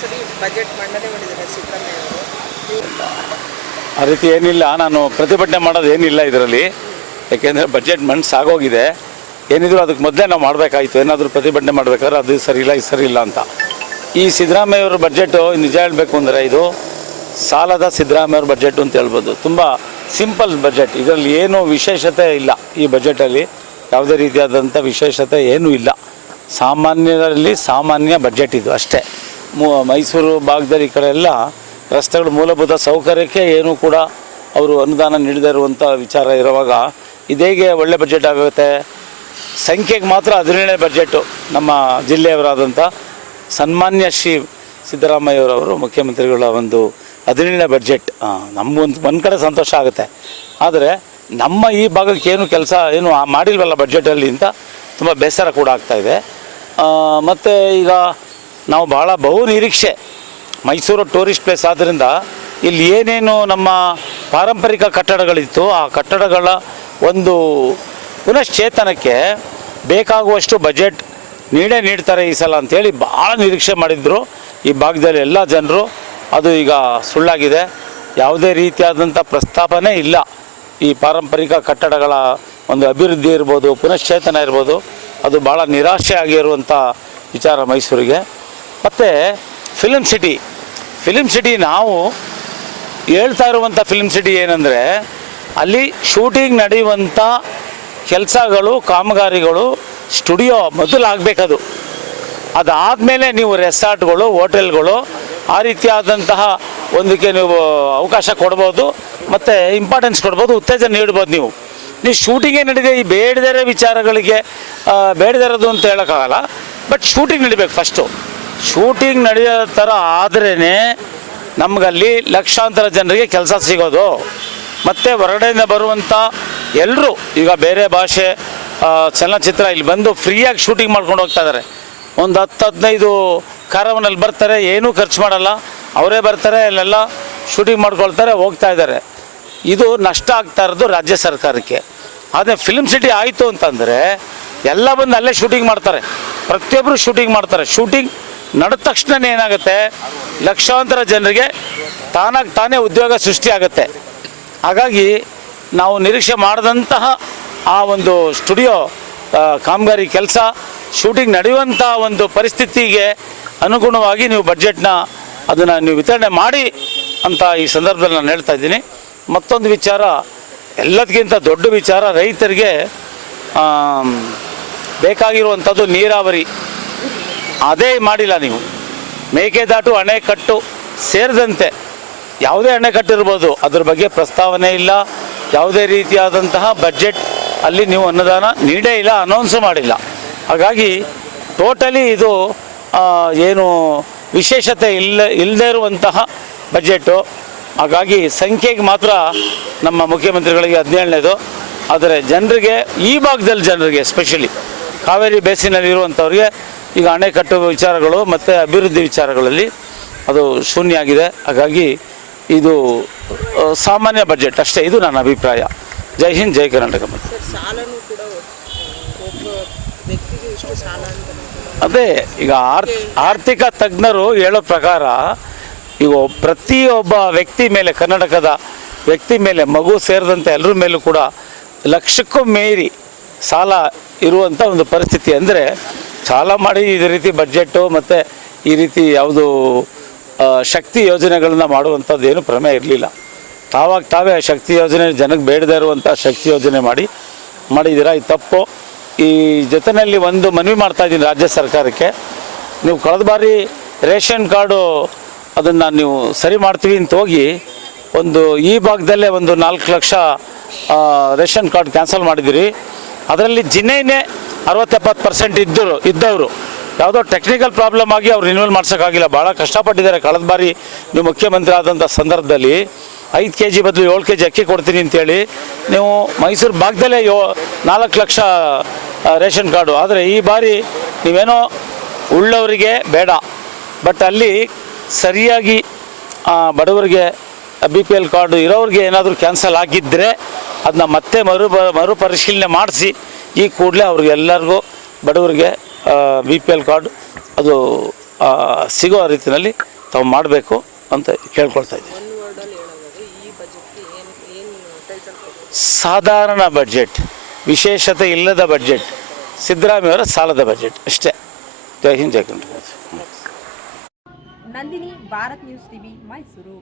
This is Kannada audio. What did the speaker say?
ಸರಿ ಬಜೆಟ್ ಮಂಡನೆ ಮಾಡಿದ್ದಾರೆ ಸಿದ್ದರಾಮಯ್ಯ ಅವರು. ಆ ರೀತಿ ಏನಿಲ್ಲ, ನಾನು ಪ್ರತಿಭಟನೆ ಮಾಡೋದು ಏನಿಲ್ಲ ಇದರಲ್ಲಿ. ಯಾಕೆಂದರೆ ಬಜೆಟ್ ಆಗೋಗಿದೆ. ಏನಿದ್ರು ಅದಕ್ಕೆ ಮೊದಲೇ ನಾವು ಮಾಡಬೇಕಾಯಿತು. ಏನಾದರೂ ಪ್ರತಿಭಟನೆ ಮಾಡಬೇಕಾದ್ರೆ ಅದು ಸರಿ ಇಲ್ಲ, ಇದು ಸರಿ ಇಲ್ಲ ಅಂತ. ಈ ಸಿದ್ದರಾಮಯ್ಯವ್ರ ಬಜೆಟು ನಿಜ ಹೇಳಬೇಕು ಅಂದರೆ ಇದು ಸಾಲದ ಸಿದ್ದರಾಮಯ್ಯವ್ರ ಬಜೆಟು ಅಂತ ಹೇಳ್ಬೋದು. ತುಂಬ ಸಿಂಪಲ್ ಬಜೆಟ್. ಇದರಲ್ಲಿ ಏನೂ ವಿಶೇಷತೆ ಇಲ್ಲ. ಈ ಬಜೆಟಲ್ಲಿ ಯಾವುದೇ ರೀತಿಯಾದಂಥ ವಿಶೇಷತೆ ಏನೂ ಇಲ್ಲ. ಸಾಮಾನ್ಯರಲ್ಲಿ ಸಾಮಾನ್ಯ ಬಜೆಟ್ ಇದು ಅಷ್ಟೇ. ಮೈಸೂರು ಭಾಗದಲ್ಲಿ ಈ ಕಡೆ ಎಲ್ಲ ರಸ್ತೆಗಳು ಮೂಲಭೂತ ಸೌಕರ್ಯಕ್ಕೆ ಏನೂ ಕೂಡ ಅವರು ಅನುದಾನ ನೀಡದೇ ಇರುವಂಥ ವಿಚಾರ ಇರುವಾಗ ಇದೇಗೆ ಒಳ್ಳೆ ಬಜೆಟ್ ಆಗುತ್ತೆ? ಸಂಖ್ಯೆಗೆ ಮಾತ್ರ 17ನೇ ಬಜೆಟು ನಮ್ಮ ಜಿಲ್ಲೆಯವರಾದಂಥ ಸನ್ಮಾನ್ಯ ಶ್ರೀ ಸಿದ್ದರಾಮಯ್ಯವರು ಮುಖ್ಯಮಂತ್ರಿಗಳ ಒಂದು 17ನೇ ಬಜೆಟ್. ಒಂದು ಕಡೆ ಸಂತೋಷ ಆಗುತ್ತೆ. ಆದರೆ ನಮ್ಮ ಈ ಭಾಗಕ್ಕೆ ಏನು ಕೆಲಸ ಏನು ಮಾಡಿಲ್ವಲ್ಲ ಬಜೆಟಲ್ಲಿ ಅಂತ ತುಂಬ ಬೇಸರ ಕೂಡ ಆಗ್ತಾಯಿದೆ. ಮತ್ತು ಈಗ ನಾವು ಬಹು ನಿರೀಕ್ಷೆ, ಮೈಸೂರು ಟೂರಿಸ್ಟ್ ಪ್ಲೇಸ್ ಆದ್ದರಿಂದ ಇಲ್ಲಿ ಏನೇನು ನಮ್ಮ ಪಾರಂಪರಿಕ ಕಟ್ಟಡಗಳಿತ್ತು ಆ ಕಟ್ಟಡಗಳ ಒಂದು ಪುನಶ್ಚೇತನಕ್ಕೆ ಬೇಕಾಗುವಷ್ಟು ಬಜೆಟ್ ನೀಡ್ತಾರೆ ಈ ಸಲ ಅಂಥೇಳಿ ಭಾಳ ನಿರೀಕ್ಷೆ ಮಾಡಿದ್ರು ಈ ಭಾಗದಲ್ಲಿ ಎಲ್ಲ ಜನರು. ಅದು ಈಗ ಸುಳ್ಳಾಗಿದೆ. ಯಾವುದೇ ರೀತಿಯಾದಂಥ ಪ್ರಸ್ತಾಪನೆ ಇಲ್ಲ. ಈ ಪಾರಂಪರಿಕ ಕಟ್ಟಡಗಳ ಒಂದು ಅಭಿವೃದ್ಧಿ ಇರ್ಬೋದು, ಪುನಶ್ಚೇತನ ಇರ್ಬೋದು, ಅದು ಭಾಳ ನಿರಾಶೆ ಆಗಿರುವಂಥ ವಿಚಾರ ಮೈಸೂರಿಗೆ. ಮತ್ತು ಫಿಲ್ಮ್ ಸಿಟಿ ನಾವು ಹೇಳ್ತಾ ಇರುವಂಥ ಫಿಲ್ಮ್ ಸಿಟಿ ಏನಂದರೆ ಅಲ್ಲಿ ಶೂಟಿಂಗ್ ನಡೆಯುವಂಥ ಕೆಲಸಗಳು, ಕಾಮಗಾರಿಗಳು, ಸ್ಟುಡಿಯೋ ಮೊದಲು ಆಗಬೇಕದು. ಅದಾದಮೇಲೆ ನೀವು ರೆಸಾರ್ಟ್ಗಳು, ಹೋಟೆಲ್ಗಳು ಆ ರೀತಿಯಾದಂತಹ ಒಂದಕ್ಕೆ ನೀವು ಅವಕಾಶ ಕೊಡ್ಬೋದು ಮತ್ತು ಇಂಪಾರ್ಟೆನ್ಸ್ ಕೊಡ್ಬೋದು, ಉತ್ತೇಜನ ನೀಡ್ಬೋದು. ನೀವು ಶೂಟಿಂಗೇ ನಡೀದೆ. ಈ ಬೇಡದಿರೋ ವಿಚಾರಗಳಿಗೆ ಬೇಡದಿರೋದು ಅಂತ ಹೇಳೋಕ್ಕಾಗಲ್ಲ. ಬಟ್ ಶೂಟಿಂಗ್ ನಡಿಬೇಕು ಫಸ್ಟು. ಶೂಟಿಂಗ್ ನಡೆಯೋ ಥರ ಆದ್ರೇ ನಮಗಲ್ಲಿ ಲಕ್ಷಾಂತರ ಜನರಿಗೆ ಕೆಲಸ ಸಿಗೋದು. ಮತ್ತು ಹೊರಗಡೆಯಿಂದ ಬರುವಂಥ ಎಲ್ಲರೂ ಈಗ ಬೇರೆ ಭಾಷೆ ಚಲನಚಿತ್ರ ಇಲ್ಲಿ ಬಂದು ಫ್ರೀಯಾಗಿ ಶೂಟಿಂಗ್ ಮಾಡ್ಕೊಂಡು ಹೋಗ್ತಾ ಇದ್ದಾರೆ. ಒಂದು 10-15 ಕಾರವನಲ್ಲಿ ಬರ್ತಾರೆ, ಏನೂ ಖರ್ಚು ಮಾಡಲ್ಲ, ಅವರೇ ಬರ್ತಾರೆ, ಅಲ್ಲೆಲ್ಲ ಶೂಟಿಂಗ್ ಮಾಡ್ಕೊಳ್ತಾರೆ, ಹೋಗ್ತಾ ಇದ್ದಾರೆ. ಇದು ನಷ್ಟ ಆಗ್ತಾ ಇರೋದು ರಾಜ್ಯ ಸರ್ಕಾರಕ್ಕೆ. ಆದರೆ ಫಿಲ್ಮ್ ಸಿಟಿ ಆಯಿತು ಅಂತಂದರೆ ಎಲ್ಲ ಬಂದು ಅಲ್ಲೇ ಶೂಟಿಂಗ್ ಮಾಡ್ತಾರೆ, ಪ್ರತಿಯೊಬ್ಬರು ಶೂಟಿಂಗ್ ಮಾಡ್ತಾರೆ. ಶೂಟಿಂಗ್ ನಡೆದ ತಕ್ಷಣ ಏನಾಗುತ್ತೆ, ಲಕ್ಷಾಂತರ ಜನರಿಗೆ ತಾನೇ ಉದ್ಯೋಗ ಸೃಷ್ಟಿಯಾಗುತ್ತೆ. ಹಾಗಾಗಿ ನಾವು ನಿರೀಕ್ಷೆ ಮಾಡಿದಂತಹ ಆ ಒಂದು ಸ್ಟುಡಿಯೋ ಕಾಮಗಾರಿ ಕೆಲಸ ಶೂಟಿಂಗ್ ನಡೆಯುವಂಥ ಒಂದು ಪರಿಸ್ಥಿತಿಗೆ ಅನುಗುಣವಾಗಿ ನೀವು ಬಜೆಟ್ನ ಅದನ್ನು ನೀವು ವಿತರಣೆ ಮಾಡಿ ಅಂತ ಈ ಸಂದರ್ಭದಲ್ಲಿ ನಾನು ಹೇಳ್ತಾ ಇದ್ದೀನಿ. ಮತ್ತೊಂದು ವಿಚಾರ, ಎಲ್ಲದಕ್ಕಿಂತ ದೊಡ್ಡ ವಿಚಾರ, ರೈತರಿಗೆ ಬೇಕಾಗಿರುವಂಥದ್ದು ನೀರಾವರಿ. ಅದೇ ಮಾಡಿಲ್ಲ ನೀವು. ಮೇಕೆದಾಟು ಅಣೆಕಟ್ಟು ಸೇರಿದಂತೆ ಯಾವುದೇ ಅಣೆಕಟ್ಟು ಇರ್ಬೋದು, ಅದ್ರ ಬಗ್ಗೆ ಪ್ರಸ್ತಾವನೆ ಇಲ್ಲ. ಯಾವುದೇ ರೀತಿಯಾದಂತಹ ಬಜೆಟ್ ಅಲ್ಲಿ ನೀವು ಅನುದಾನ ನೀಡೇ ಇಲ್ಲ, ಅನೌನ್ಸು ಮಾಡಿಲ್ಲ. ಹಾಗಾಗಿ ಟೋಟಲಿ ಇದು ಏನು ವಿಶೇಷತೆ ಇಲ್ಲದೇ ಇರುವಂತಹ ಬಜೆಟು. ಹಾಗಾಗಿ ಸಂಖ್ಯೆಗೆ ಮಾತ್ರ ನಮ್ಮ ಮುಖ್ಯಮಂತ್ರಿಗಳಿಗೆ 17ನೇದು. ಆದರೆ ಜನರಿಗೆ, ಈ ಭಾಗದಲ್ಲಿ ಜನರಿಗೆ ಎಸ್ಪೆಷಲಿ ಕಾವೇರಿ ಬೇಸಿನಲ್ಲಿರುವಂಥವ್ರಿಗೆ ಈಗ ಅಣೆಕಟ್ಟು ವಿಚಾರಗಳು ಮತ್ತು ಅಭಿವೃದ್ಧಿ ವಿಚಾರಗಳಲ್ಲಿ ಅದು ಶೂನ್ಯ ಆಗಿದೆ. ಹಾಗಾಗಿ ಇದು ಸಾಮಾನ್ಯ ಬಜೆಟ್ ಅಷ್ಟೇ. ಇದು ನನ್ನ ಅಭಿಪ್ರಾಯ. ಜೈ ಹಿಂದ್, ಜೈ ಕರ್ನಾಟಕ. ಅದೇ ಈಗ ಆರ್ಥಿಕ ತಜ್ಞರು ಹೇಳೋ ಪ್ರಕಾರ ಈಗ ಪ್ರತಿಯೊಬ್ಬ ವ್ಯಕ್ತಿ ಮೇಲೆ, ಕರ್ನಾಟಕದ ವ್ಯಕ್ತಿ ಮೇಲೆ, ಮಗು ಸೇರಿದಂತೆ ಎಲ್ಲರ ಮೇಲೂ ಕೂಡ ಲಕ್ಷಕ್ಕೂ ಮೀರಿ ಸಾಲ ಇರುವಂಥ ಒಂದು ಪರಿಸ್ಥಿತಿ. ಅಂದರೆ ಸಾಲ ಮಾಡಿ ಇದೇ ರೀತಿ ಬಜೆಟ್ಟು ಮತ್ತು ಈ ರೀತಿ ಯಾವುದು ಶಕ್ತಿ ಯೋಜನೆಗಳನ್ನ ಮಾಡುವಂಥದ್ದು ಏನು ಪ್ರಮೇಯ ಇರಲಿಲ್ಲ. ತಾವೇ ಶಕ್ತಿ ಯೋಜನೆ, ಜನಕ್ಕೆ ಬೇಡದೇ ಇರುವಂಥ ಶಕ್ತಿ ಯೋಜನೆ ಮಾಡಿದ್ದೀರಾ. ಇದು ತಪ್ಪು. ಈ ಜೊತೆಯಲ್ಲಿ ಒಂದು ಮನವಿ ಮಾಡ್ತಾಯಿದ್ದೀನಿ ರಾಜ್ಯ ಸರ್ಕಾರಕ್ಕೆ. ನೀವು ಕಳೆದ ಬಾರಿ ರೇಷನ್ ಕಾರ್ಡು ಅದನ್ನು ನೀವು ಸರಿ ಮಾಡ್ತೀವಿ ಅಂತ ಹೋಗಿ ಒಂದು ಈ ಭಾಗದಲ್ಲೇ ಒಂದು 4 ಲಕ್ಷ ರೇಷನ್ ಕಾರ್ಡ್ ಕ್ಯಾನ್ಸಲ್ ಮಾಡಿದಿರಿ. ಅದರಲ್ಲಿ ಜಿನ್ನೆಯೇ 60-70% ಇದ್ದವರು ಯಾವುದೋ ಟೆಕ್ನಿಕಲ್ ಪ್ರಾಬ್ಲಮ್ ಆಗಿ ಅವ್ರು ರಿನ್ಯೂವಲ್ ಮಾಡ್ಸೋಕ್ಕಾಗಿಲ್ಲ. ಭಾಳ ಕಷ್ಟಪಟ್ಟಿದ್ದಾರೆ. ಕಳೆದ ಬಾರಿ ನೀವು ಮುಖ್ಯಮಂತ್ರಿ ಆದಂಥ ಸಂದರ್ಭದಲ್ಲಿ 5 kg ಬದಲು 7 kg ಅಕ್ಕಿ ಕೊಡ್ತೀನಿ ಅಂತೇಳಿ ನೀವು ಮೈಸೂರು ಭಾಗದಲ್ಲೇ 4 ಲಕ್ಷ ರೇಷನ್ ಕಾರ್ಡು. ಆದರೆ ಈ ಬಾರಿ ನೀವೇನೋ ಉಳ್ಳವರಿಗೆ ಬೇಡ, ಬಟ್ ಅಲ್ಲಿ ಸರಿಯಾಗಿ ಬಡವರಿಗೆ BPL ಕಾರ್ಡು ಇರೋರಿಗೆ ಏನಾದರೂ ಕ್ಯಾನ್ಸಲ್ ಆಗಿದ್ದರೆ ಅದನ್ನ ಮತ್ತೆ ಮರುಪರಿಶೀಲನೆ ಮಾಡಿಸಿ ಈ ಕೂಡಲೇ ಅವ್ರಿಗೆಲ್ಲರಿಗೂ ಬಡವರಿಗೆ BPL ಕಾರ್ಡ್ ಅದು ಸಿಗೋ ರೀತಿಯಲ್ಲಿ ತಾವು ಮಾಡಬೇಕು ಅಂತ ಕೇಳ್ಕೊಳ್ತಾ ಇದ್ದೀವಿ. ಒಂದು ವರ್ಡಲ್ಲಿ ಹೇಳೋದಾದ್ರೆ ಈ ಬಜೆಟ್ಗೆ ಏನು ಟೈಟಲ್ ಕೊಡ್ಬೋದು? ಸಾಧಾರಣ ಬಡ್ಜೆಟ್, ವಿಶೇಷತೆ ಇಲ್ಲದ ಬಡ್ಜೆಟ್, ಸಿದ್ದರಾಮಯ್ಯವರ ಸಾಲದ ಬಡ್ಜೆಟ್ ಅಷ್ಟೇ. ಜೈ ಹಿಂದ್, ಜೈ ಕರ್ನಾಟಕ. Nandini, Bharat news TV, Mysuru.